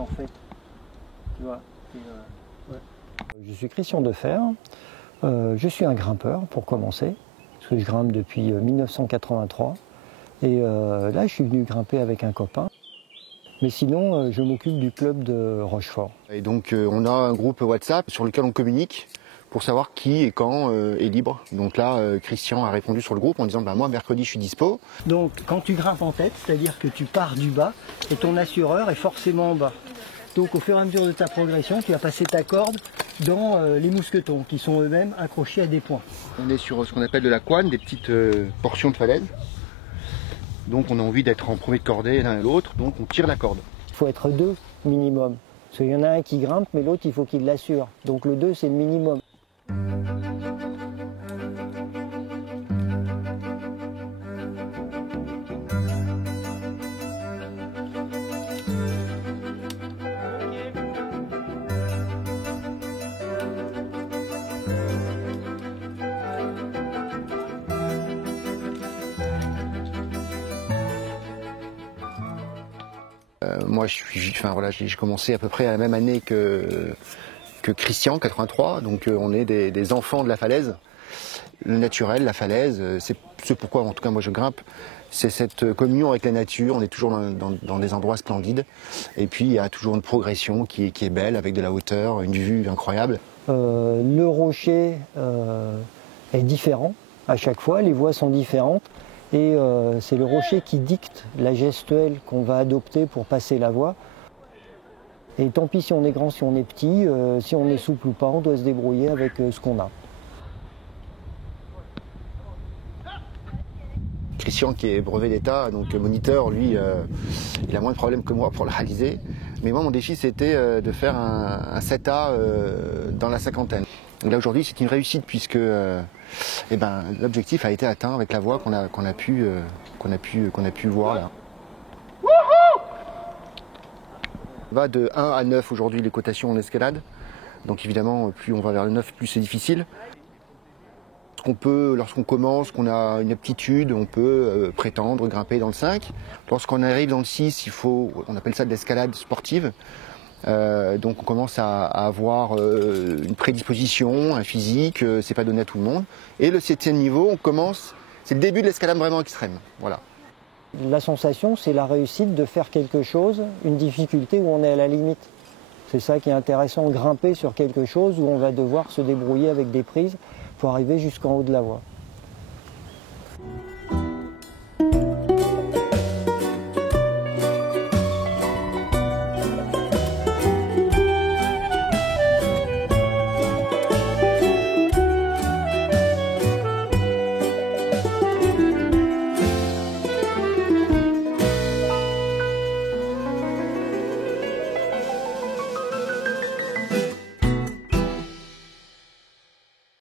en fait. Tu vois. Ouais. Je suis Christian Defer. Je suis un grimpeur pour commencer, parce que je grimpe depuis 1983. Et là, je suis venu grimper avec un copain. Mais sinon, je m'occupe du club de Rochefort. Et donc, on a un groupe WhatsApp sur lequel on communique pour savoir qui et quand est libre. Donc là, Christian a répondu sur le groupe en disant moi, mercredi, je suis dispo. Donc, quand tu grimpes en tête, c'est-à-dire que tu pars du bas et ton assureur est forcément en bas. Donc, au fur et à mesure de ta progression, tu vas passer ta corde dans les mousquetons qui sont eux-mêmes accrochés à des points. On est sur ce qu'on appelle de la couane, des petites portions de falaise. Donc on a envie d'être en premier de cordée l'un et l'autre, donc on tire la corde. Il faut être deux minimum. Parce qu'il y en a un qui grimpe, mais l'autre il faut qu'il l'assure. Donc le 2 c'est le minimum. Moi, j'ai commencé à peu près à la même année que Christian, 83. Donc, on est des enfants de la falaise. Le naturel, la falaise, c'est ce pourquoi, en tout cas, moi, je grimpe. C'est cette communion avec la nature. On est toujours dans des endroits splendides. Et puis, il y a toujours une progression qui est belle, avec de la hauteur, une vue incroyable. Le rocher est différent à chaque fois. Les voies sont différentes. Et c'est le rocher qui dicte la gestuelle qu'on va adopter pour passer la voie. Et tant pis si on est grand, si on est petit, si on est souple ou pas, on doit se débrouiller avec ce qu'on a. Christian qui est brevet d'État, donc moniteur, lui, il a moins de problèmes que moi pour le réaliser. Mais moi, mon défi, c'était de faire un 7A dans la cinquantaine. Donc là, aujourd'hui, c'est une réussite puisque l'objectif a été atteint avec la voie qu'on a pu voir là. On va de 1 à 9 aujourd'hui les cotations en escalade. Donc évidemment, plus on va vers le 9, plus c'est difficile. Lorsqu'on commence, qu'on a une aptitude, on peut prétendre grimper dans le 5. Lorsqu'on arrive dans le 6, on appelle ça de l'escalade sportive. Donc on commence à avoir une prédisposition, un physique, c'est pas donné à tout le monde. Et le 7e niveau, c'est le début de l'escalade vraiment extrême. Voilà. La sensation, c'est la réussite de faire quelque chose, une difficulté où on est à la limite. C'est ça qui est intéressant, grimper sur quelque chose où on va devoir se débrouiller avec des prises pour arriver jusqu'en haut de la voie.